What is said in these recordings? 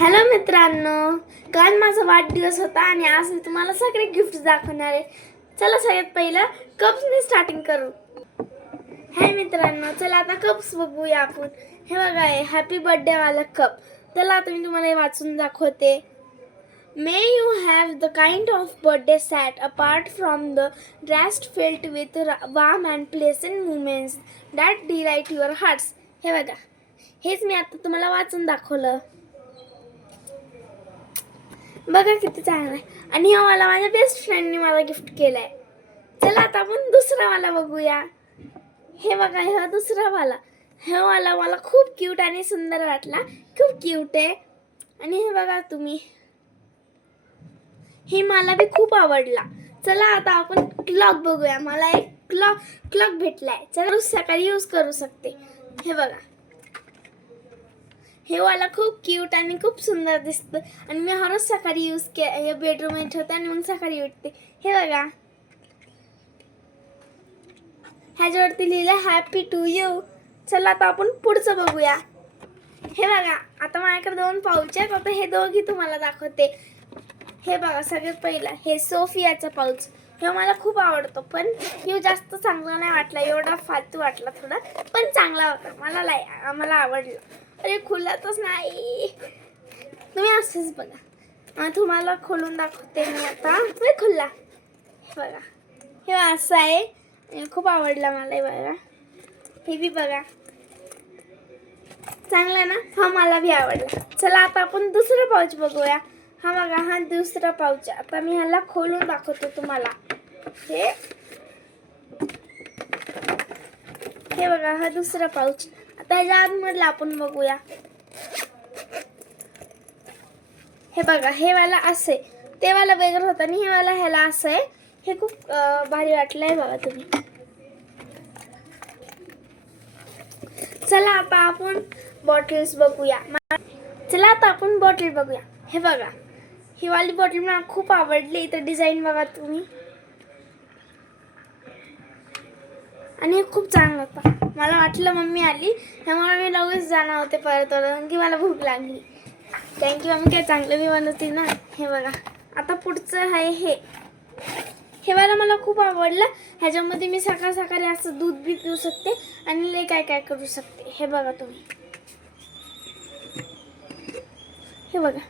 Hello मित्रांनो, काल माझा वाढदिवस होता आणि आज मी तुम्हाला सगळे गिफ्ट दाखवणार आहे. चला सगळ्यात पहिलं कप्सने स्टार्टिंग करू. हाय मित्रांनो, चला आता कप्स बघूया आपण. हे बघा, हॅपी बर्थडे वाला कप. चला आता मी तुम्हाला हे वाचून दाखवते. May you have the kind of birthday set apart from the rest filled with warm and pleasant moments that delight your hearts. हे बघा, हेच मी आता तुम्हाला वाचून दाखवलं. बघा किती चांगला आहे. आणि हा मला माझ्या बेस्ट फ्रेंडने मला गिफ्ट केलाय. चला आता आपण दुसरा वाला बघूया. हे बघा, हा दुसरा वाला. हा वाला मला खूप क्यूट आणि सुंदर वाटला. खूप क्यूट आहे. आणि हे बघा तुम्ही, हे मला बी खूप आवडला. चला आता आपण क्लॉक बघूया. मला एक क्लॉक भेटलाय. चला रोज सकाळी यूज करू शकते. हे बघा, हे वाला खूप क्यूट आणि खूप सुंदर दिसतं. आणि मी हर रोज सकाळी यूज बेडरूम मध्ये ठेवते आणि मग सकाळी उठते. हे बघा, ह्याच्यावरती लिहिलं हॅपी टू यू. चला आता आपण पुढचं बघूया. हे बघा, आता माझ्याकडे 2 पाऊच आहेत. आता हे दोघी तुम्हाला दाखवते. हे बघा, सगळ्यात पहिला हे सोफियाचा पाऊच. हे मला खूप आवडतो, पण हे जास्त चांगला नाही वाटला. एवढा फालतू वाटला थोडा, पण चांगला होता. मला आवडलं. अरे खुलतच नाही. तुम्ही असंच बघा. तुम्हाला खोलून दाखवते मी आता. तुम्ही खुलला. हे बघा, हे असं आहे. खूप आवडला मला. हे बघा, हे बी बघा, चांगला ना. हा मला बी आवडला. चला आता आपण दुसरा पाऊच बघूया. हा बघा, हा दुसरा पाऊच. आता मी ह्याला खोलून दाखवतो तुम्हाला. हे बघा, हा दुसरा पाऊच. आता ह्याच्या आतमधला आपण बघूया. हे बघा, हे वाला असे, ते वाला वेगळं होतं आणि हे वाला ह्याला असं आहे. हे खूप भारी वाटलंय बघा तुम्ही. चला आता आपण बॉटल्स बघूया. हे बघा, ही वाली बॉटल मला खूप आवडली. इथं डिझाईन बघा तुम्ही. आणि हे खूप चांगलं होतं. मला वाटलं मम्मी आली, त्यामुळे मी लगेच जाणार होते परत, कारण की मला भूक लागली. थँक्यू मम्मी, काय चांगलं मी बनवते ना. हे बघा, आता पुढचं आहे हे वाला मला खूप आवडलं. ह्याच्यामध्ये मी सकाळ सकाळी असं दूध बी पिऊ शकते आणि लय काय काय करू शकते. हे बघा तुम्ही. हे बघा,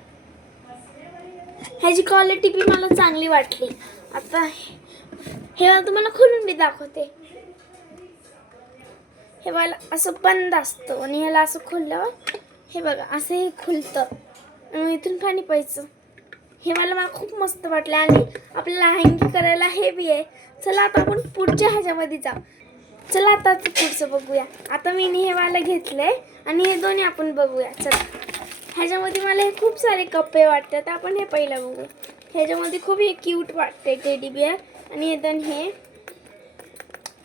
ह्याची क्वालिटी बी मला चांगली वाटली. आता हे वाला तुम्हाला खोलून बी दाखवते. हे वाला असं बंद असतं आणि ह्याला असं खोलल्यावर हे बघा, असं हे खुलतं. इथून पाणी प्यायचं. हे मला खूप मस्त वाटलं. आणि आपल्याला हँगी करायला हे बी आहे. चला आता आपण पुढच्या ह्याच्यामध्ये जाऊ. चला आता पुढचं बघूया. आता मी हे वाला घेतलंय आणि हे दोन्ही आपण बघूया. चला, ह्याच्यामध्ये मला हे खूप सारे कप्पे वाटतात. आपण हे पहिलं बघूया. ह्याच्यामध्ये खूप हे क्यूट वाटते टेडी बिअर. आणि हे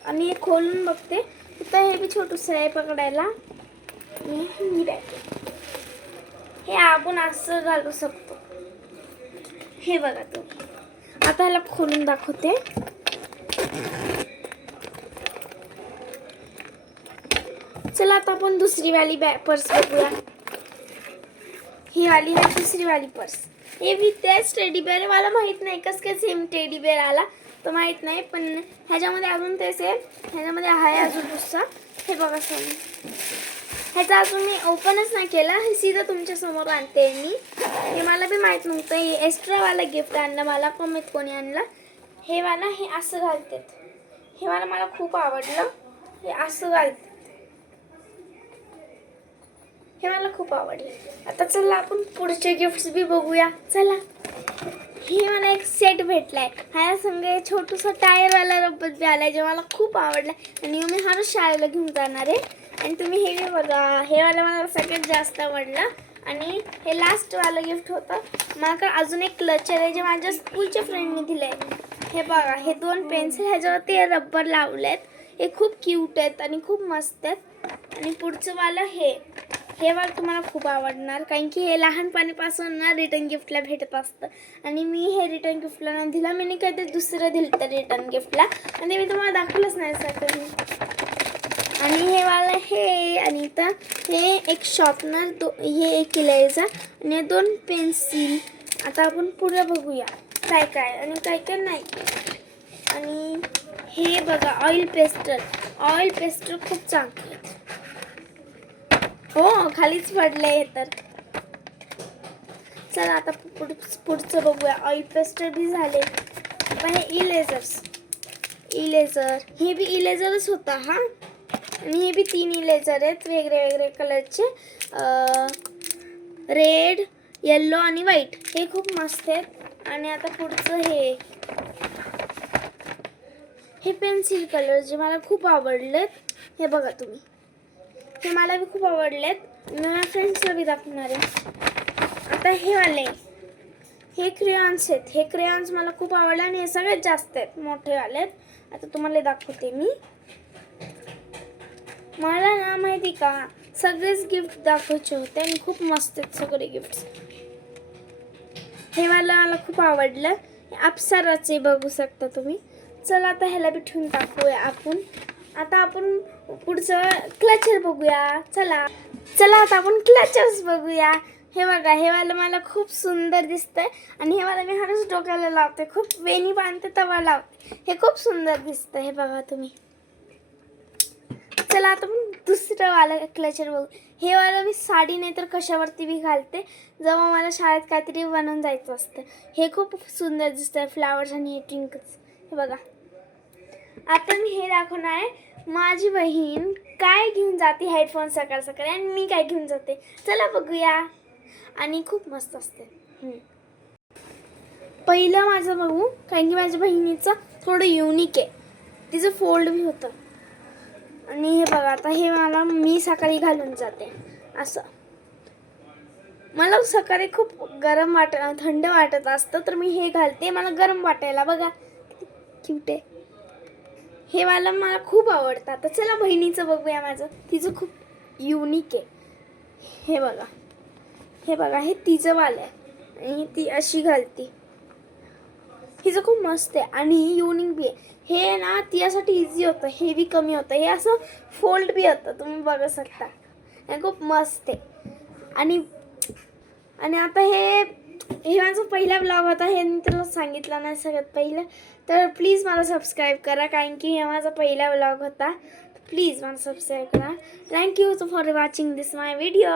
आणि हे खोलून बघते. इथं हे बी छोटंसं आहे पकडायला. हे आपण असं घालू शकतो. हे बघा तुम्ही. आता ह्याला खोलून दाखवते. चला आता आपण दुसरी वाली पर्स बघूया. ही वाली आहे दुसरी वाली पर्स. हे बी तेच टेडी बेअर. मला माहित नाही कसं काय सेम टेडी बेअर आला तो माहित नाही, पण ह्याच्यामध्ये अजून तेच आहे. ह्याच्यामध्ये आहे अजून दुसरा. हे बघा समोर. ह्याचा अजून मी ओपनच नाही केला. हे सीधं तुमच्या समोर आणते मी. हे मला बी माहीत नव्हतं. हे एक्स्ट्रावाला गिफ्ट आणलं मला. कमीत कोणी आणलं. हे वाला हे असं घालतात. हे मला खूप आवडलं. हे असं घालतात. हे मला खूप आवडले. आता चला आपण पुढचे गिफ्ट्स बी बघूया. चला, हे मला एक सेट भेटलाय. ह्या संग छोटंसं टायरवाला रबर बी आलाय, जे मला खूप आवडलाय. आणि मी हर शाळेला घेऊन जाणार आहे. आणि तुम्ही हे बी बघा. हे वाला मला सगळ्यात जास्त आवडलं. आणि हे लास्टवालं गिफ्ट होतं. मला अजून एक क्लचर आहे, जे माझ्या स्कूलच्या फ्रेंडने दिलं आहे. हे बघा, हे 2 पेन्सिल ह्याच्यावरती रबर लावलेत. हे खूप क्यूट आहेत आणि खूप मस्त आहेत. आणि पुढचं वाला हे वाला तुम्हाला खूप आवडणार, कारण की हे लहानपणीपासून ना रिटर्न गिफ्टला भेटत असतं. आणि मी हे रिटर्न गिफ्टला नाही दिला. मी काहीतरी दुसरं दिलं तर रिटर्न गिफ्टला, आणि मी तुम्हाला दाखवलंच नाही सर. आणि हे वाला हे आणि इथं हे एक शॉर्पनर हे एक इरेजर आणि 2 पेन्सिल. आता आपण पुढे बघूया काय काय आणि काय काय नाही. आणि हे बघा ऑइल पेस्टर खूप चांगले आहेत. हो खालीच पडले हे तर. चला आता पुढचं बघूया. ऑइल पेस्टर बी झाले. आता हे इलेझर हे बी इलेझरच होता हा. आणि हे बी 3 इलेझर आहेत वेगळे कलरचे, रेड, येल्लो आणि व्हाईट. हे खूप मस्त आहेत. आणि आता पुढचं हे पेन्सिल कलर जे मला खूप आवडलेत. हे बघा तुम्ही, हे मला बी खूप आवडलेत. मी माझ्या फ्रेंड्सला बी दाखवणार आहे. आता हे वाले हे क्रेयॉन्स आहेत. हे क्रेयॉन्स मला खूप आवडले आणि हे सगळ्यात जास्त आहेत, मोठे वाले आहेत. आता तुम्हाला दाखवते मी. मला ना माहिती का सगळेच गिफ्ट दाखवायचे होते आणि खूप मस्त आहेत सगळे गिफ्ट्स. हे मला खूप आवडलं. अप्सराचे बघू शकता तुम्ही. चला आता ह्याला बी ठेवून टाकूया आपण. आता आपण पुढचं क्लचर बघूया. चला आता आपण क्लचर्स बघूया. हे बघा, हे वाला मला खूप सुंदर दिसतंय आणि हे वाला मी हरच डोक्याला लावते. खूप वेणी बांधते तेव्हा लावते. हे खूप सुंदर दिसतं. हे बघा तुम्ही. चला आता आपण दुसरं वाला क्लचर बघू. हे वाला मी साडी नाही तर कशावरती बी घालते जेव्हा मला शाळेत काहीतरी बनवून जायचं असतं. हे खूप सुंदर दिसतंय, फ्लावर्स आणि हे ट्विंकल्स. हे बघा. आता मी हे दाखवणार आहे माझी बहीण काय घेऊन जाते हेडफोन सकाळ सकाळी आणि मी काय घेऊन जाते. चला बघूया. आणि खूप मस्त असते. पहिलं माझं बघू, कारण की माझ्या बहिणीचं थोडं युनिक आहे. तिचं फोल्ड बी होतं. आणि हे बघा, आता हे मला मी सकाळी घालून जाते असं. मला सकाळी खूप थंड वाटत असतं तर मी हे घालते. मला गरम वाटायला बघा क्यूट आहे. हे वाला मला खूप आवडतं. आता चला बहिणीचं बघूया माझं. तिचं खूप युनिक आहे. हे बघा हे तिचं वालं आहे आणि ती अशी घालते. हिचं खूप मस्त आहे आणि युनिक बी आहे. हे ना तिच्यासाठी इझी होतं. हे बी कमी होतं. हे असं फोल्ड बी होतं, तुम्ही बघू शकता. हे खूप मस्त आहे. आणि आता हे माझा पहिला ब्लॉग होता. हे मी तुला सांगितलं ना सगळ्यात पहिलं. तर प्लीज मला सबस्क्राईब करा, कारण की हे माझा पहिला ब्लॉग होता. प्लीज मला सबस्क्राईब करा. Thank you for watching this my video.